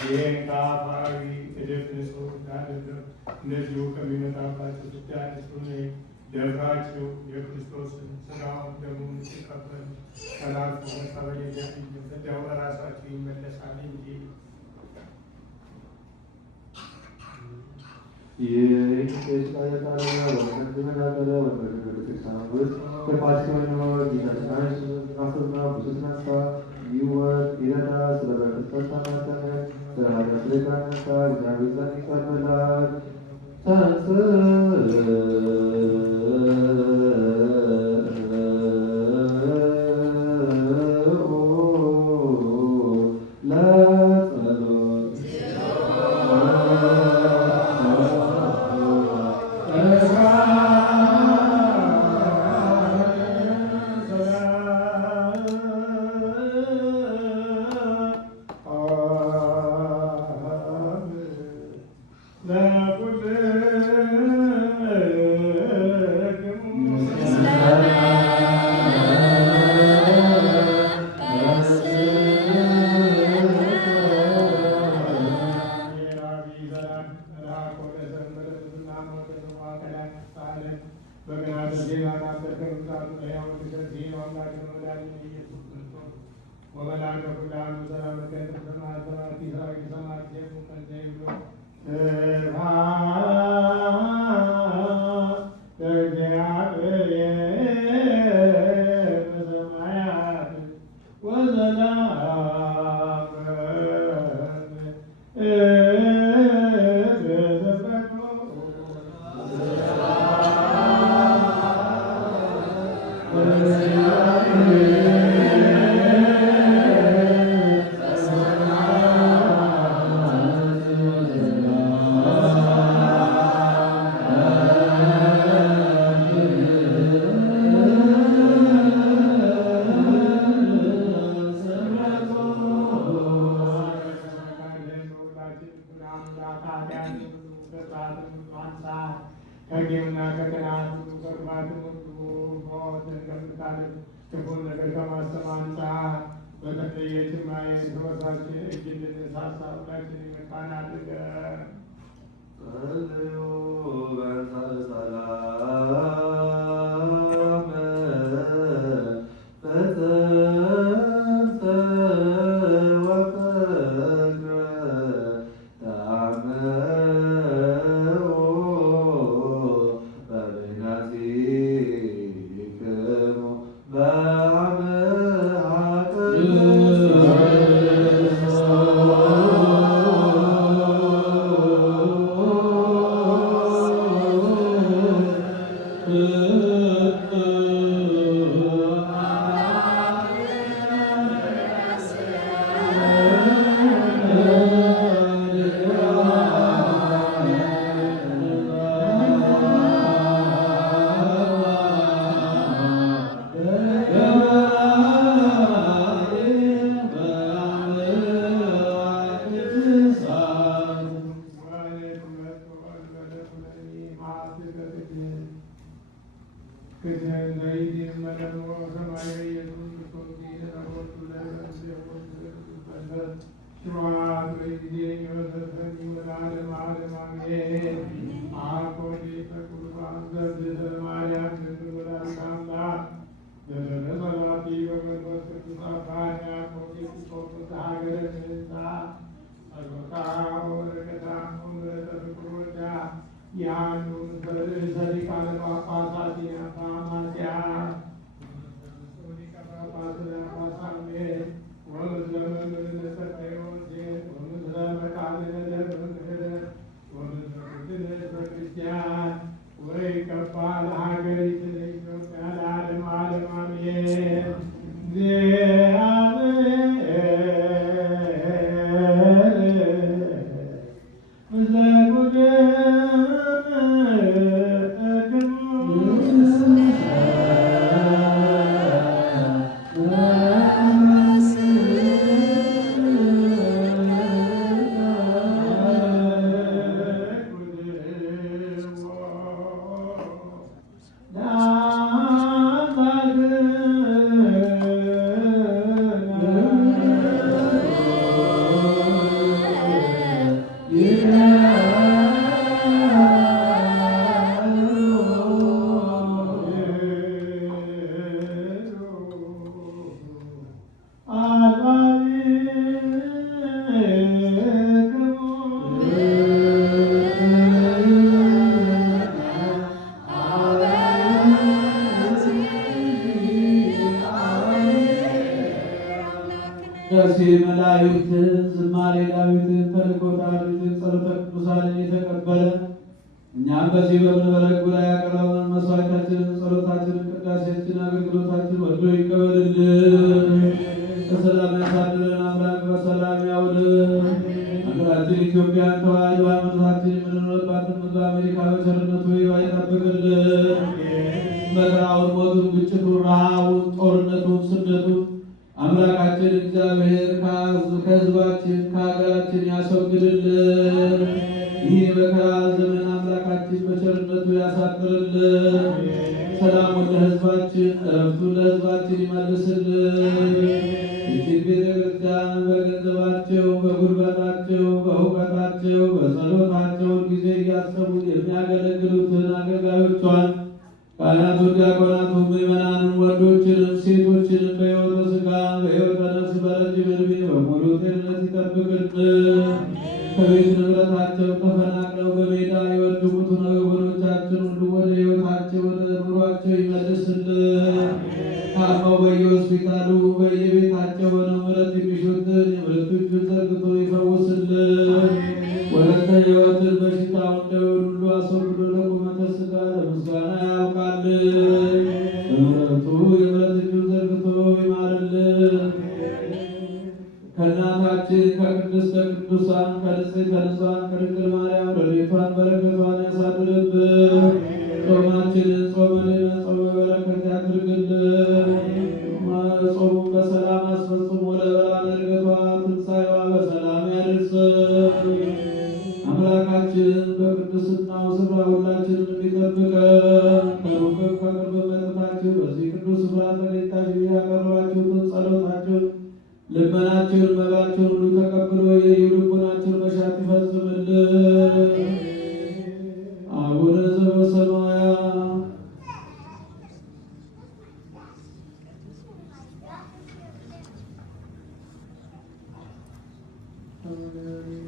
ይህን ከአፋዊ እድፍ ንጹሕ እንዳደረግ እነዚሁ ከሚመጣባቸው ስዳያነሱ ደፍራችሁ የክርስቶስን ሥጋውን ደሙን ሲቀበል ተላልፎ መቀበል የለብኝም። እንዲያው በራሳችሁ ይመለሳል እንጂ ደሴ መላእክትን ዝማሬ ዳዊትን ተልእኮ ዳዊትን ጸሎተ ቅዱሳንን የተቀበለ እኛም በዚህ በምንበረግ ጉባኤ ያቀረብነውን መስዋዕታችንን፣ ጸሎታችንን፣ ቅዳሴያችን፣ አገልግሎታችን ወዶ ይቀበልልን። በሰላም ያሳድረን አምላክ በሰላም ያውልን። ሀገራችን ኢትዮጵያን ተዋሕዶ ሃይማኖታችን የምንኖርባትን ምድር አሜሪካ በቸርነቱ ይጠብቅልን። መከራውን፣ ሞቱን፣ ግጭቱን፣ ረሃቡን፣ ጦርነቱን፣ ስደቱን አምላካችን እግዚአብሔር ከሕዝባችን ከሀገራችን ያስወግድልን። ይህ የመከራ ዘመን አምላካችን በቸርነቱ ያሳድርልን። ሰላሙን ለሕዝባችን፣ እረፍቱን ለሕዝባችን ይመልስልን። እጅግ ቤተ ክርስቲያን በገንዘባቸው፣ በጉልበታቸው፣ በእውቀታቸው፣ በጸሎታቸው ጊዜ እያሰቡ የሚያገለግሉትን አገልጋዮቿን ካህናቱን፣ ዲያቆናቱን፣ ምዕመናኑን ወንዶችንም ሴቶችንም በሕይወተ ሥጋ በሕይወተ ነፍስ በረጅም ዕድሜ በሙሉ ጤንነት ይጠብቅልን። ከቤት ንብረታቸው ተፈናቅለው በሜዳ የወደቁትን ወገኖቻችን ሁሉ ወደ ሕይወታቸው ወደ ኑሯቸው ይመልስልን። ታመው በየሆስፒታሉ በየቤታቸው ሆነው ምሕረት የሚሹትን የምሕረት እጁን ዘርግቶ ይፈውስልን። ወለተ ሕይወትን በሽታውን ደዌውን ሁሉ አስወግዶ ለቁመተ ሥጋ ለምስጋና ያብቃልን። በምሕረቱ የምሕረት እጁን ዘርግቶ ይማርልን። ከእናታችን ከቅድስተ ቅዱሳን ከንጽሕተ ንጹሐን ከድንግል ማርያም ረድኤቷን በረከቷን ያሳድርብን። ጾማችንን ጾመ ድኅነት ጾመ በረከት ያድርግልን። ጾሙን በሰላም አስፈጽሞ ለብርሃነ ዕርገቷ ትንሣኤዋ በሰላም ያድርሰን። አምላካችን በቅድስናው ስፍራ ሁላችንን እንዲጠብቀን ከሩቅም ከቅርብም መጥታችሁ በዚህ ቅዱስ ስፍራ ተገኝታችሁ ያቀረባችሁትን ጸሎታችሁን ልመናችሁን መባችሁን ሁሉ ተቀብሎ የልቡናችሁን መሻት ይፈጽምልን። አቡነ ዘበሰማያት Amen.